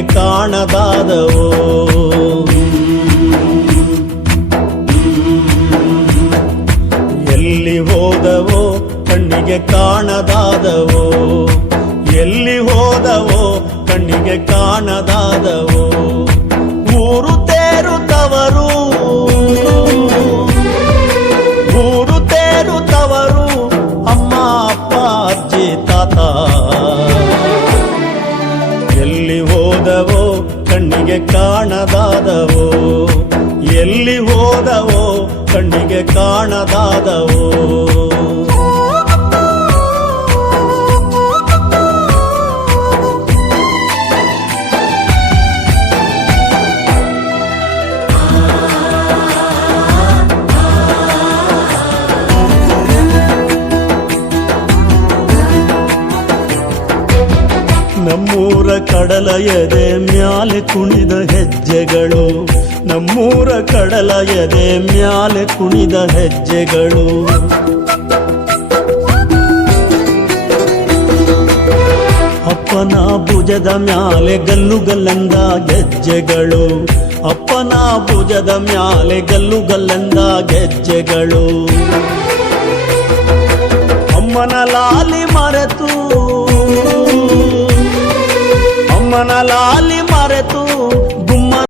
ಕಣ್ಣಿಗೆ ಕಾಣದಾದವೋ. ಎಲ್ಲಿ ಹೋದವೋ ಕಣ್ಣಿಗೆ ಕಾಣದಾದವೋ, ಎಲ್ಲಿ ಹೋದವೋ ಕಣ್ಣಿಗೆ ಕಾಣದಾದವೋ. ಊರು ತೇರುತ್ತವರು, ಊರು ತೇರುತ್ತವರು, ಅಮ್ಮ ಅಪ್ಪ ಅಜ್ಜಿ ತಾತ. ಎಲ್ಲಿ ಹೋದವೋ ಕಣ್ಣಿಗೆ ಕಾಣದಾದವೋ, ಎಲ್ಲಿ ಹೋದವೋ ಕಣ್ಣಿಗೆ ಕಾಣದಾದವೋ. ನಮ್ಮೂರ ಕಡಲ ಎದೆ ಮ್ಯಾಲೆ ಕುಣಿದ ಹೆಜ್ಜೆಗಳು, ನಮ್ಮೂರ ಕಡಲ ಎದೆ ಮ್ಯಾಲೆ ಕುಣಿದ ಹೆಜ್ಜೆಗಳು. ಅಪ್ಪನ ಭುಜದ ಮ್ಯಾಲೆ ಗಲ್ಲು ಗಲ್ಲೆಂದ ಗೆಜ್ಜೆಗಳು, ಅಪ್ಪನ ಭುಜದ ಮ್ಯಾಲೆ ಗಲ್ಲು ಗಲ್ಲೆಂದ ಗೆಜ್ಜೆಗಳು. ಅಮ್ಮನ ಲಾಲಿ ಮರೆತು, ಅಮ್ಮನ ಲಾಲಿ